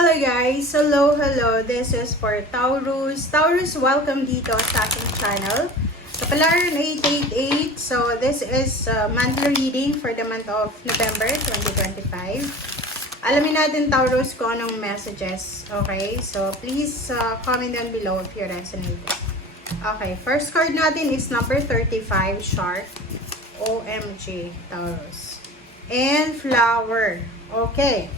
Hello guys! Hello! This is for Taurus. Taurus, welcome dito sa aking channel. Kapalaran 888. So, this is monthly reading for the month of November 2025. Alamin natin, Taurus, kung anong messages. Okay? So, please comment down below if you resonate. Okay. First card natin is number 35, Shark. OMG, Taurus. And Flower. Okay.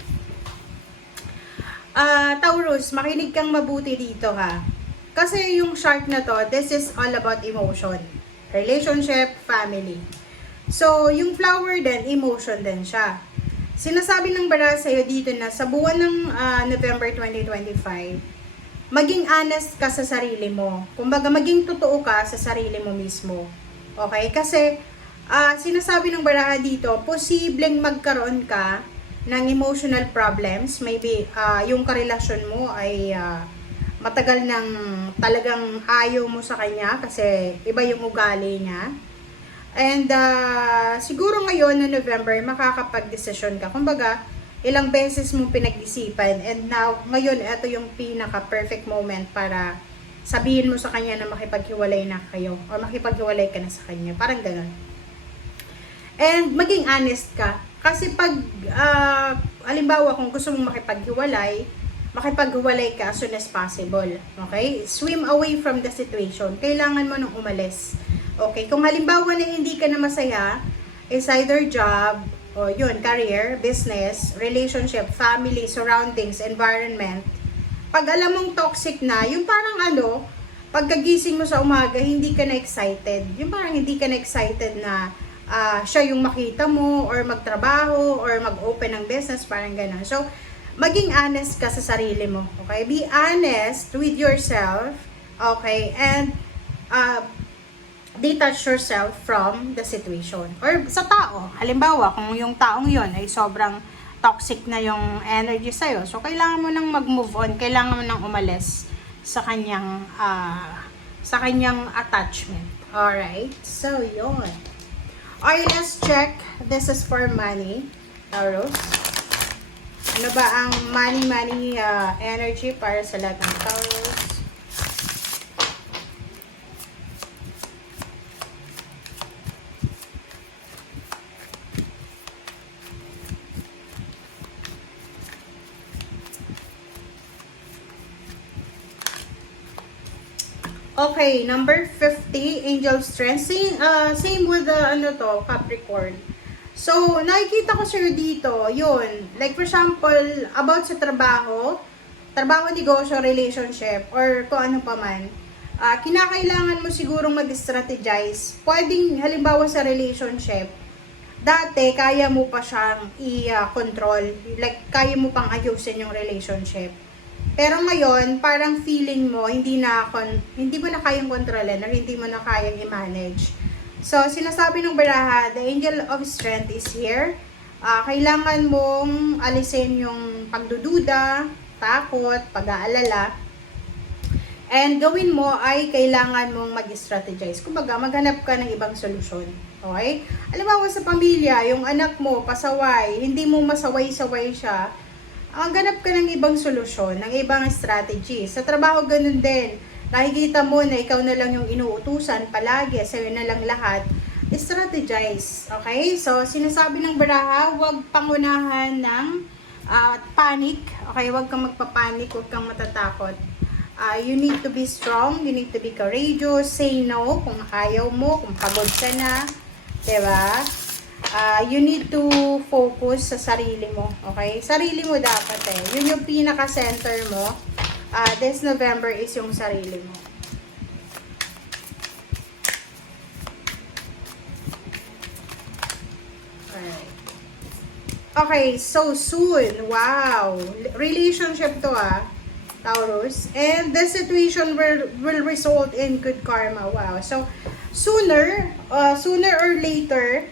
Taurus, makinig kang mabuti dito ha. Kasi yung shark na to, this is all about emotion, relationship, family. So, yung flower din, emotion din siya. Sinasabi ng bara sa'yo dito na sa buwan ng November 2025, maging honest ka sa sarili mo. Kumbaga, maging totoo ka sa sarili mo mismo. Okay? Kasi, sinasabi ng baraha dito, posibleng magkaroon ka ng emotional problems. Maybe yung karelasyon mo ay matagal nang talagang ayaw mo sa kanya kasi iba yung ugali niya. And siguro ngayon na November, makakapag-desisyon ka. Kumbaga, ilang beses mong pinag-isipan and now, ngayon, ito yung pinaka-perfect moment para sabihin mo sa kanya na makipaghiwalay na kayo o makipaghiwalay ka na sa kanya. Parang ganun. And maging honest ka. Kasi pag, halimbawa kung gusto mong makipaghiwalay ka as soon as possible. Okay? Swim away from the situation. Kailangan mo nang umalis. Okay? Kung halimbawa na hindi ka na masaya, is either job, o yun, career, business, relationship, family, surroundings, environment. Pag alam mong toxic na, yung parang pagkagising mo sa umaga, hindi ka na excited. Yung parang hindi ka na excited na siya yung makita mo or magtrabaho or mag-open ng business, parang gano'n. So, maging honest ka sa sarili mo, okay? Be honest with yourself, okay? And detach yourself from the situation or sa tao. Halimbawa, kung yung taong yon ay sobrang toxic na yung energy sa'yo, so kailangan mo nang mag-move on, kailangan mo nang umalis sa kanyang attachment. Alright? So, yun. Okay, let's check. This is for money, Taurus. Ano ba ang money energy para sa lahat ng Taurus? Okay, number 50, Angel Strength. Same with the, Capricorn. So, nakikita ko sa'yo dito, yun. Like, for example, about sa trabaho, negosyo, relationship, or kung ano pa man. Kinakailangan mo sigurong mag-strategize. Pwedeng, halimbawa sa relationship, dati, kaya mo pa siyang i-control. Like, kaya mo pang ayusin yung relationship. Pero ngayon, parang feeling mo, hindi mo na kayang kontrolin or hindi mo na kayang i-manage. So, sinasabi ng baraha, the Angel of Strength is here. Kailangan mong alisin yung pagdududa, takot, pag-aalala. And gawin mo ay kailangan mong mag-strategize. Kumbaga, maghanap ka ng ibang solusyon. Okay? Alam mo, sa pamilya, yung anak mo, pasaway, hindi mo masaway-saway siya, ganap ka ng ibang solusyon, ng ibang strategy. Sa trabaho, ganun din. Nakikita mo na ikaw na lang yung inuutusan palagi, sa'yo na lang lahat. Strategize. Okay? So, sinasabi ng baraha, huwag pangunahan ng panic. Okay? Huwag kang magpapanik, huwag kang matatakot. You need to be strong, you need to be courageous, say no kung ayaw mo, kung pagod ka na. Diba? You need to focus sa sarili mo, okay? Sarili mo dapat Yun yung pinaka-center mo. This November is yung sarili mo. Alright. Okay, so soon. Wow! Relationship to Taurus. And the situation will result in good karma. Wow. So, sooner or later,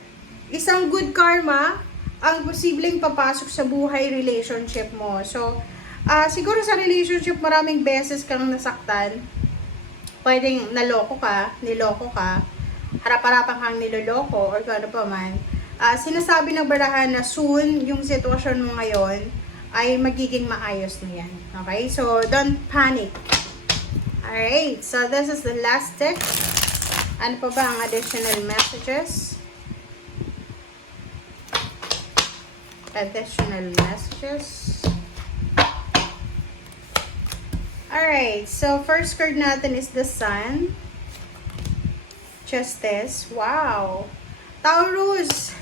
isang good karma ang posibleng papasok sa buhay relationship mo. So, siguro sa relationship maraming beses kang nasaktan. Pwedeng niloko ka, harap-harapan kang niloloko or kung ano pa man. Sinasabi ng barahan na soon yung sitwasyon mo ngayon ay magiging maayos na yan. Okay? So, don't panic. Alright, so this is the last deck. Ano pa ba ang additional messages? Additional messages. Alright, so first card natin is the Sun. Justice. Wow. Taurus.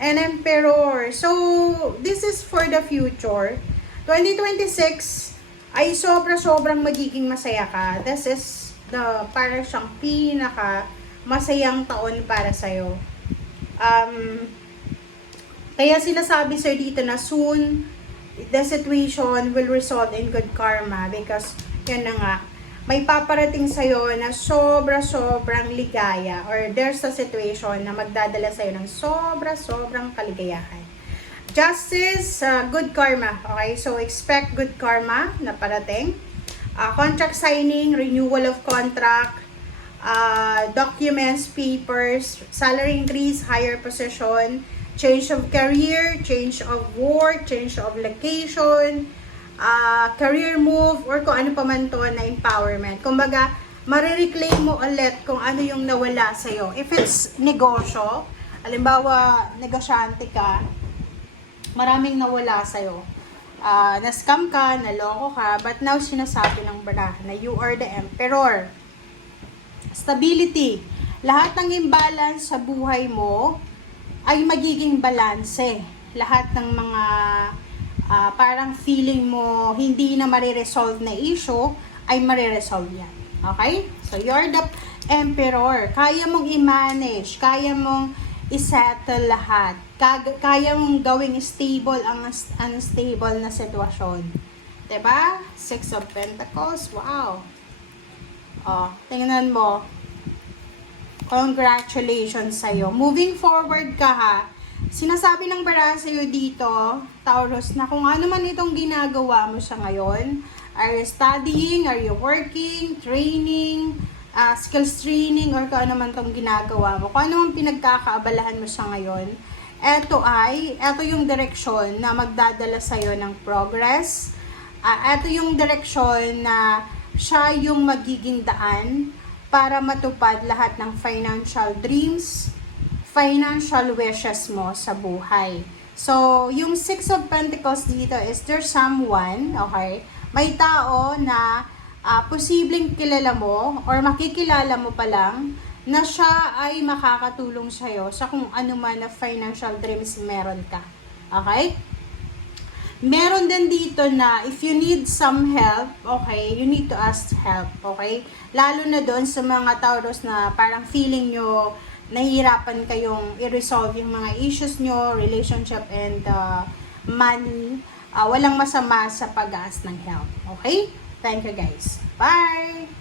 And Emperor. So, this is for the future. 2026 ay sobrang magiging masaya ka. This is the parang siyang pinaka masayang taon para sa'yo. Kaya sinasabi sir dito na soon the situation will result in good karma because yan na nga, may paparating sa'yo na sobrang ligaya or there's a situation na magdadala sa'yo ng sobrang kaligayahan. Justice, good karma. Okay, so expect good karma na parating. Contract signing, renewal of contract, documents, papers, salary increase, higher position, change of career, change of work, change of location, career move, or kung ano pa man to na empowerment. Kumbaga, marireclaim mo ulit kung ano yung nawala sa'yo. If it's negosyo, halimbawa, negosyante ka, maraming nawala sa'yo. Na-scam ka, naloko ka, but now sinasabi ng baraha na you are the emperor. Stability. Lahat ng imbalance sa buhay mo, ay magiging balanse. Lahat ng mga parang feeling mo hindi na mariresolve na issue ay mariresolve yan. Okay? So, you're the emperor. Kaya mong i-manage. Kaya mong i-settle lahat. Kaya mong gawing stable ang unstable na sitwasyon. Diba? Six of Pentacles. Wow. Tingnan mo. Congratulations sa'yo. Moving forward ka ha. Sinasabi ng baraha sa'yo dito, Taurus, na kung ano man itong ginagawa mo sa ngayon, are you studying, are you working, training, skills training, or kung ano man itong ginagawa mo, kung ano man pinagkakaabalahan mo sa ngayon, eto yung direksyon na magdadala sa'yo ng progress. Eto yung direksyon na siya yung magiging daan para matupad lahat ng financial dreams, financial wishes mo sa buhay. So, yung Six of Pentacles dito is there's someone, okay, may tao na posibleng kilala mo or makikilala mo pa lang na siya ay makakatulong sa'yo sa kung ano man na financial dreams meron ka. Okay? Meron din dito na if you need some help, okay, you need to ask help, okay? Lalo na doon sa mga Taurus na parang feeling nyo nahihirapan kayong i-resolve yung mga issues nyo, relationship and money. Walang masama sa pag-ask ng help, okay? Thank you guys. Bye!